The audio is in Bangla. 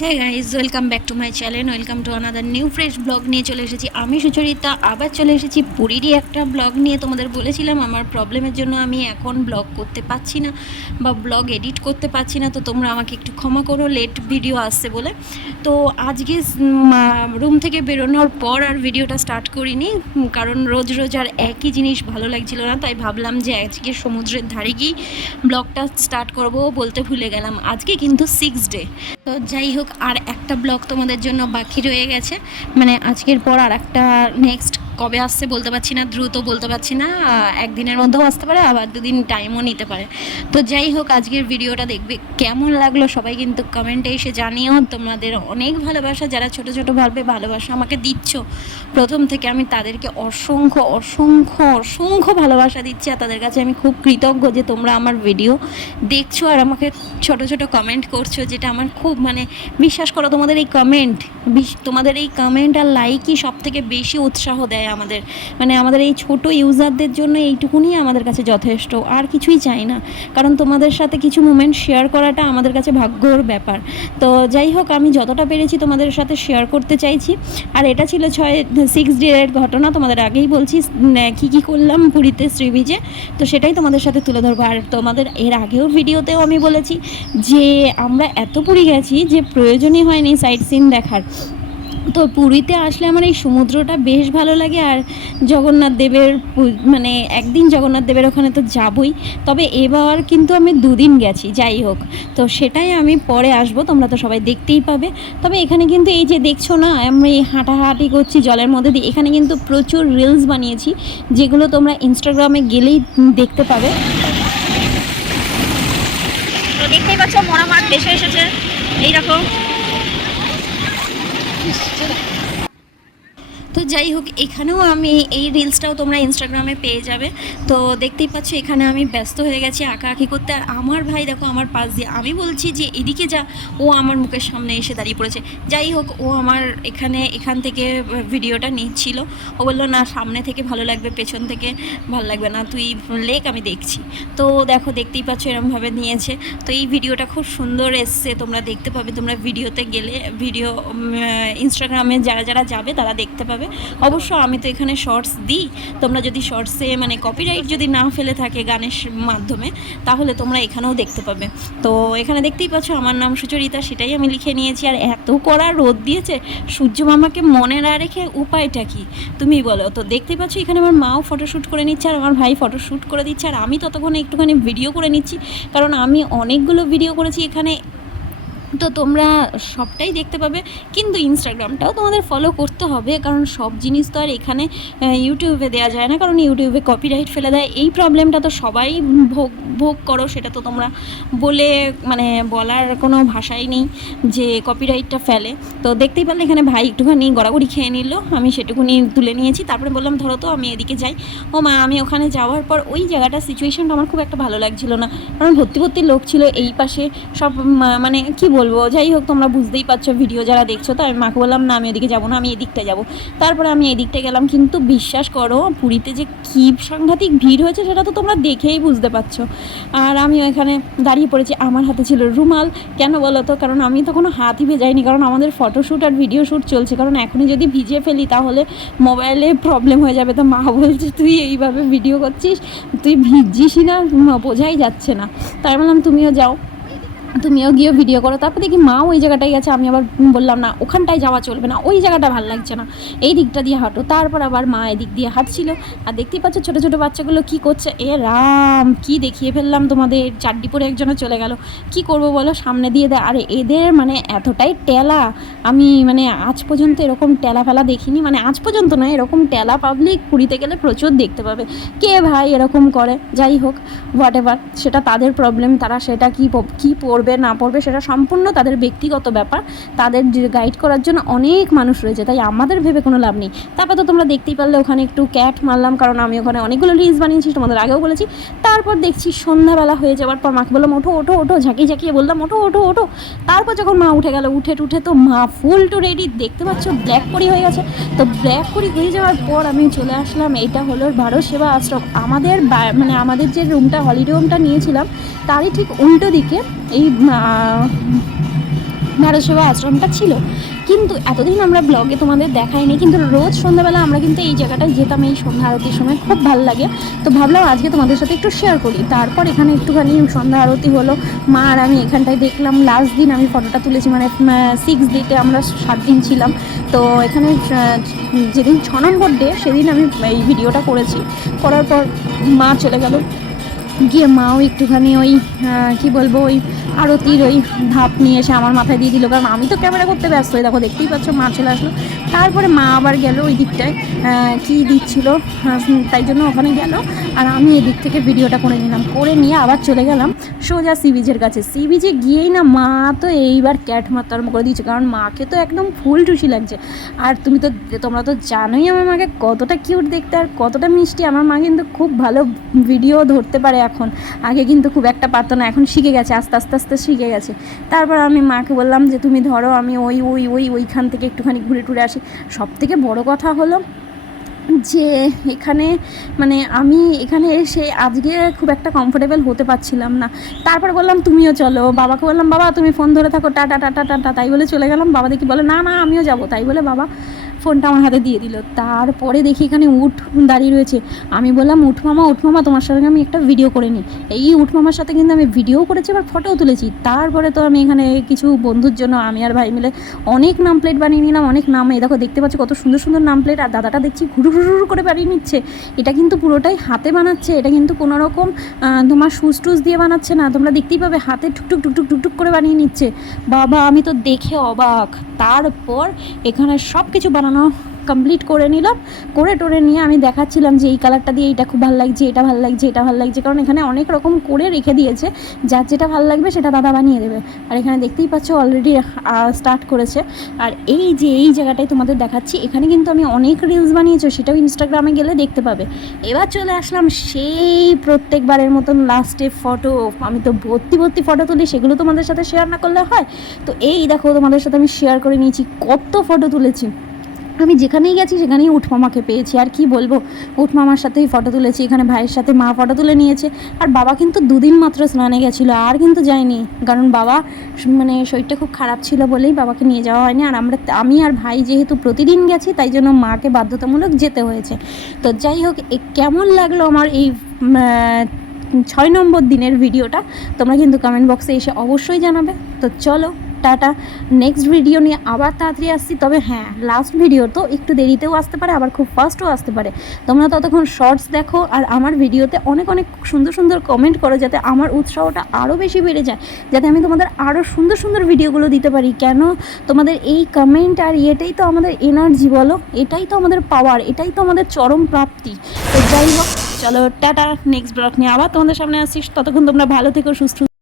হ্যাঁ guys, welcome back to my channel, welcome to another new fresh blog নিয়ে চলে এসেছি। আমি সুচরিতা আবার চলে এসেছি পুরীরই একটা ব্লগ নিয়ে। তোমাদের বলেছিলাম আমার প্রবলেমের জন্য আমি এখন ব্লগ করতে পারছি না বা ব্লগ এডিট করতে পারছি না, তো তোমরা আমাকে একটু ক্ষমা করো লেট ভিডিও আসছে বলে। তো আজকে রুম থেকে বেরোনোর পর আর ভিডিওটা স্টার্ট করিনি, কারণ রোজ রোজ আর একই জিনিস ভালো লাগছিল না, তাই ভাবলাম যে আজকে সমুদ্রের ধারে গিয়ে ব্লগটা স্টার্ট করব, বলতে ভুলে গেলাম। আজকে কিন্তু 6 ডে। তো যাই হোক, আর একটা ব্লগ তোমাদের জন্য বাকি রয়ে গেছে, মানে আজকের পর আর একটা নেক্সট কবে আসছে বলতে পারছি না, দ্রুত বলতে পারছি না, একদিনের মধ্যেও আসতে পারে, আবার দুদিন টাইমও নিতে পারে। তো যাই হোক, আজকের ভিডিওটা দেখবে কেমন লাগলো সবাই কিন্তু কমেন্টে এসে জানিও। তোমাদের অনেক ভালোবাসা, যারা ছোটো ছোটো ভাবে ভালোবাসা আমাকে দিচ্ছ প্রথম থেকে, আমি তাদেরকে অসংখ্য অসংখ্য অসংখ্য ভালোবাসা দিচ্ছি, আর তাদের কাছে আমি খুব কৃতজ্ঞ যে তোমরা আমার ভিডিও দেখছো আর আমাকে ছোট ছোট কমেন্ট করছো, যেটা আমার খুব মানে বিশ্বাস করো, তোমাদের এই কমেন্ট আর লাইকই সব থেকে বেশি উৎসাহ দেয় আমাদের, মানে আমাদের এই ছোট ইউজারদের জন্য এইটুকুনি আমাদের কাছে যথেষ্ট, আর কিছুই চাই না। কারণ তোমাদের সাথে কিছু মোমেন্ট শেয়ার করাটা আমাদের কাছে ভাগ্যর ব্যাপার। তো যাই হোক, আমি যতটা পেরেছি তোমাদের সাথে শেয়ার করতে চাইছি। আর এটা ছিল 6 ডের ঘটনা, তোমাদের আগেই বলছি কী করলাম পুরীতে সি বিচে, তো সেটাই তোমাদের সাথে তুলে ধরবো। আর তোমাদের এর আগেও ভিডিওতেও আমি বলেছি যে আমরা এত পুরী গেছি যে প্রয়োজনই হয়নি সাইট সিন দেখার। তো পুরীতে আসলে আমার এই সমুদ্রটা বেশ ভালো লাগে, আর জগন্নাথ দেবের মানে একদিন জগন্নাথ দেবের ওখানে তো যাবই, তবে এবার কিন্তু আমি 2 দিন গেছি। যাই হোক, তো সেটাই আমি পরে আসবো, তোমরা তো সবাই দেখতেই পাবে। তবে এখানে কিন্তু এই যে দেখছো না, আমি হাঁটাহাঁটি করছি জলের মধ্যে দিয়ে, এখানে কিন্তু প্রচুর রিলস বানিয়েছি, যেগুলো তোমরা ইনস্টাগ্রামে গেলেই দেখতে পাবে। তো দেখতেই পাচ্ছ মরা মাঠ ভেসে এসেছে এইরকম। তো যাই হোক, এখানেও আমি এই রিলসটাও তোমরা ইনস্টাগ্রামে পেয়ে যাবে। তো দেখতেই পাচ্ছ এখানে আমি ব্যস্ত হয়ে গেছি আঁকাআঁকি করতে, আর আমার ভাই দেখো আমার পাশ দিয়ে, আমি বলছি যে এদিকে যা, ও আমার মুখের সামনে এসে দাঁড়িয়ে পড়েছে। যাই হোক, ও আমার এখান থেকে ভিডিওটা নিচ্ছিল, ও বললো না সামনে থেকে ভালো লাগবে, পেছন থেকে ভালো লাগবে না, তুই লেক আমি দেখছি। তো দেখো দেখতেই পাচ্ছ এরমভাবে নিয়েছে। তো এই ভিডিওটা খুব সুন্দর এসছে, তোমরা দেখতে পাবে, তোমরা ভিডিওতে গেলে ইনস্টাগ্রামে যারা যারা যাবে তারা দেখতে পাবে। অবশ্য আমি তো এখানে শর্টস দিই, তোমরা যদি শর্টসে মানে কপিরাইট যদি না ফেলে থাকে গানের মাধ্যমে, তাহলে তোমরা এখানেও দেখতে পাবে। তো এখানে দেখতেই পাচ্ছ আমার নাম সুচরিতা, সেটাই আমি লিখে নিয়েছি। আর এত কড়া রোদ দিয়েছে, সূর্য মামাকে মনে না রেখে উপায়টা কি তুমি বলো। তো দেখতেই পাচ্ছ এখানে আমার মাও ফটোশ্যুট করে নিচ্ছে, আর আমার ভাই ফটোশ্যুট করে দিচ্ছে, আর আমি ততক্ষণে একটুখানি ভিডিও করে নিচ্ছি, কারণ আমি অনেকগুলো ভিডিও করেছি এখানে। তো তোমরা সবটাই দেখতে পাবে, কিন্তু ইনস্টাগ্রামটাও তোমাদের ফলো করতে হবে, কারণ সব জিনিস তো আর এখানে ইউটিউবে দেওয়া যায় না, কারণ ইউটিউবে কপিরাইট ফেলে দেয়। এই প্রবলেমটা তো সবাই ভোগ করো, সেটা তো তোমরা বলে মানে বলার কোনো ভাষাই নেই যে কপিরাইটটা ফেলে। তো দেখতেই পারলে এখানে ভাই একটুখানি গড়াগড়ি খেয়ে নিল, আমি সেটুকুনি তুলে নিয়েছি। তারপরে বললাম ধরো তো আমি এদিকে যাই। ও মা, আমি ওখানে যাওয়ার পর ওই জায়গাটা সিচুয়েশনটা আমার খুব একটা ভালো লাগছিল না, কারণ ভর্তি ভর্তি লোক ছিল এই পাশে সব, মানে কি বলবো। যাই হোক, তোমরা বুঝতেই পারছো ভিডিও যারা দেখছো। তো আমি মাকে বললাম না আমি ওদিকে যাবো না, আমি এদিকটা যাবো। তারপরে আমি এদিকটা গেলাম, কিন্তু বিশ্বাস করো পুরীতে যে কী সাংঘাতিক ভিড় হয়েছে সেটা তো তোমরা দেখেই বুঝতে পারছো। আর আমি ওইখানে দাঁড়িয়ে পড়েছি, আমার হাতে ছিল রুমাল। কেন বলো তো, কারণ আমি তো কোনো হাতই ভেজাইনি, কারণ আমাদের ফটোশ্যুট আর ভিডিও শ্যুট চলছে, কারণ এখনই যদি ভিজে ফেলি তাহলে মোবাইলে প্রবলেম হয়ে যাবে। তো মা বলছে তুই এইভাবে ভিডিও করছিস, তুই ভিজছিসই না, বোঝাই যাচ্ছে না। তাই বললাম তুমিও যাও, তুমিও গিয়ে ভিডিও করো। তারপর দেখি মা ওই জায়গাটায় গেছে, আমি আবার বললাম না ওখানটায় যাওয়া চলবে না, ওই জায়গাটা ভালো লাগছে না, এই দিকটা দিয়ে হাঁটো। তারপর আবার মা এদিক দিয়ে হাঁটছিল, আর দেখতেই পাচ্ছ ছোটো ছোটো বাচ্চাগুলো কী করছে। এ রাম, কি দেখিয়ে ফেললাম তোমাদের, চাড্ডি পরে একজনে চলে গেল, কি করব বলো, সামনে দিয়ে দেয়। আর এদের মানে এতটাই টেলা, আমি মানে আজ পর্যন্ত এরকম টেলা ফেলা দেখিনি, মানে আজ পর্যন্ত নয়, এরকম টেলা পাবলিক পুরীতে গেলে প্রচুর দেখতে পাবে। কে ভাই এরকম করে, যাই হোক হোয়াট এভার, সেটা তাদের প্রবলেম, তারা সেটা কী পড়বে না পড়বে সেটা সম্পূর্ণ তাদের ব্যক্তিগত ব্যাপার। তাদের গাইড করার জন্য অনেক মানুষ রয়েছে, তাই আমাদের ভেবে কোনো লাভ নেই। তারপর তো তোমরা দেখতেই পারলে ওখানে একটু ক্যাট মারলাম, কারণ আমি ওখানে অনেকগুলো রিলস বানিয়েছি, তোমাদের আগেও বলেছি। তারপর দেখছি সন্ধ্যাবেলা হয়ে যাওয়ার পর মাকে বললাম ওঠো ওঠো ওঠো, ঝাঁকিয়ে ঝাঁকিয়ে বললাম ওঠো ওঠো ওঠো। তারপর যখন মা উঠে গেল, উঠে তো মা ফুল টু রেডি, দেখতে পাচ্ছ ব্ল্যাক পরি হয়ে গেছে। তো ব্ল্যাক পরি হয়ে যাওয়ার পর আমি চলে আসলাম, এইটা হলো ভারত সেবা আশ্রম। আমাদের মানে আমাদের যে রুমটা, হলিডে রুমটা নিয়েছিলাম, তারই ঠিক উল্টো দিকে এই ভারত সেবা আশ্রমটা ছিল। কিন্তু এতদিন আমরা ব্লগে তোমাদের দেখাইনি, কিন্তু রোজ সন্ধ্যাবেলা আমরা কিন্তু এই জায়গাটায় যেতাম এই সন্ধ্যা আরতির সময়, খুব ভালো লাগে। তো ভাবলাম আজকে তোমাদের সাথে একটু শেয়ার করি। তারপর এখানে একটুখানি সন্ধ্যা আরতি হলো, মা আর আমি এখানটায় দেখলাম। লাস্ট দিন আমি ফটোটা তুলেছি, মানে 6 ডেতে আমরা 7 দিন ছিলাম। তো এখানে যেদিন 6 নম্বর ডে সেদিন আমি এই ভিডিওটা করেছি। করার পর মা চলে গেল, গিয়ে মাও একটুখানি ওই কী বলবো, ওই আরতির ওই ধাপ নিয়ে এসে আমার মাথায় দিয়ে দিল, কারণ আমি তো ক্যামেরা করতে ব্যস্ত হই। দেখো দেখতেই পাচ্ছ মা চলে আসলো। তারপরে মা আবার গেল ওই দিকটায় কী দিচ্ছিল, তাই জন্য ওখানে গেল। আর আমি এদিক থেকে ভিডিওটা করে নিলাম, করে নিয়ে আবার চলে গেলাম সোজা সি বিচের কাছে। সি বিচে গিয়েই না মা তো এইবার ক্যাট মারতে আরম্ভ করে দিয়েছে, কারণ মাকে তো একদম ফুল টুসি লাগছে। আর তোমরা তো জানোই আমার মাকে কতটা কিউট দেখতে আর কতটা মিষ্টি। আমার মা কিন্তু খুব ভালো ভিডিও ধরতে পারে এখন, আগে কিন্তু খুব একটা পারতো না, এখন শিখে গেছে, আস্তে আস্তে আস্তে শিখে গেছে। তারপর আমি মাকে বললাম যে তুমি ধরো, আমি ওইখান থেকে একটুখানি ঘুরে টুরে আসি। সবথেকে বড় কথা হলো যে এখানে মানে আমি এখানে এসে আজকে খুব একটা কমফোর্টেবল হতে পারছিলাম না। তারপর বললাম তুমিও চলো, বাবাকে বললাম বাবা তুমি ফোন ধরে থাকো, টাটা টাটা টাটা, তাই বলে চলে গেলাম। বাবা দেখি বলে না না আমিও যাবো, তাই বলে বাবা ফোনটা আমার হাতে দিয়ে দিল। তারপরে দেখি এখানে উঠ দাঁড়িয়ে রয়েছে। আমি বললাম উঠ মামা তোমার সঙ্গে আমি একটা ভিডিও করে নিই। এই উঠ মামার সাথে কিন্তু আমি ভিডিও করেছি, আবার ফটোও তুলেছি। তারপরে তো আমি এখানে কিছু বন্ধুর জন্য আমি আর ভাই মিলে অনেক নাম প্লেট বানিয়ে নিলাম, অনেক নাম। এই দেখো দেখতে পাচ্ছ কত সুন্দর সুন্দর নাম প্লেট। আর দাদাটা দেখছি ঘুরু করে বানিয়ে নিচ্ছে। এটা কিন্তু পুরোটাই হাতে বানাচ্ছে, এটা কিন্তু কোনো রকম তোমার সুচ টুস দিয়ে বানাচ্ছে না। তোমরা দেখতেই পাবে হাতে টুকটুক করে বানিয়ে নিচ্ছে। বাবা আমি তো দেখে অবাক। তারপর এখানে সব কিছু বানানো কমপ্লিট করে নিলাম, করে টোরে নিয়ে আমি দেখাচ্ছিলাম যে এই কালারটা দিয়ে এইটা খুব ভালো লাগছে, এটা ভালো লাগছে, এটা ভালো লাগছে, কারণ এখানে অনেক রকম করে রেখে দিয়েছে, যার যেটা ভালো লাগবে সেটা দাদা বানিয়ে দেবে। আর এখানে দেখতেই পাচ্ছ অলরেডি স্টার্ট করেছে। আর এই যে এই জায়গাটায় তোমাদের দেখাচ্ছি, এখানে কিন্তু আমি অনেক রিলস বানিয়েছি, সেটাও ইনস্টাগ্রামে গেলে দেখতে পাবে। এবার চলে আসলাম সেই প্রত্যেকবারের মতন লাস্টে ফটো। আমি তো ভর্তি ফটো তুলি, সেগুলো তোমাদের সাথে শেয়ার না করলে হয়। তো এই দেখো তোমাদের সাথে আমি শেয়ার করে নিয়েছি কত ফটো তুলেছি। আমি যেখানেই গেছি সেখানেই উঠ মামাকে পেয়েছি। আর কি বলবো, উঠ মামার সাথেই ফটো তুলেছি। এখানে ভাইয়ের সাথে মা ফটো তুলে নিয়েছে। আর বাবা কিন্তু 2 দিন মাত্র স্নানে গেছিলো, আর কিন্তু যায়নি, কারণ বাবা মানে শরীরটা খুব খারাপ ছিল বলেই বাবাকে নিয়ে যাওয়া হয়নি। আর আমি আর ভাই যেহেতু প্রতিদিন গেছি, তাই জন্য মাকে বাধ্যতামূলক যেতে হয়েছে। তো যাই হোক, কেমন লাগলো আমার এই 6 নম্বর দিনের ভিডিওটা তোমরা কিন্তু কমেন্ট বক্সে এসে অবশ্যই জানাবে। তো চলো টাটা, নেক্সট ভিডিও নিয়ে আবার তাড়াতাড়ি আসছি। তবে হ্যাঁ, লাস্ট ভিডিও তো একটু দেরিতেও আসতে পারে, আবার খুব ফাস্টও আসতে পারে। তোমরা ততক্ষণ শর্টস দেখো আর আমার ভিডিওতে অনেক সুন্দর কমেন্ট করো, যাতে আমার উৎসাহটা আরও বেশি বেড়ে যায়, যাতে আমি তোমাদের আরও সুন্দর ভিডিওগুলো দিতে পারি। কেন তোমাদের এই কমেন্ট আর এটাই তো আমাদের এনার্জি, বলো, এটাই তো আমাদের পাওয়ার, এটাই তো আমাদের চরম প্রাপ্তি। তো যাই হোক, চলো টাটা, নেক্সট ব্লগ নিয়ে আবার তোমাদের সামনে আসিস। ততক্ষণ তোমরা ভালো থেকো, সুস্থ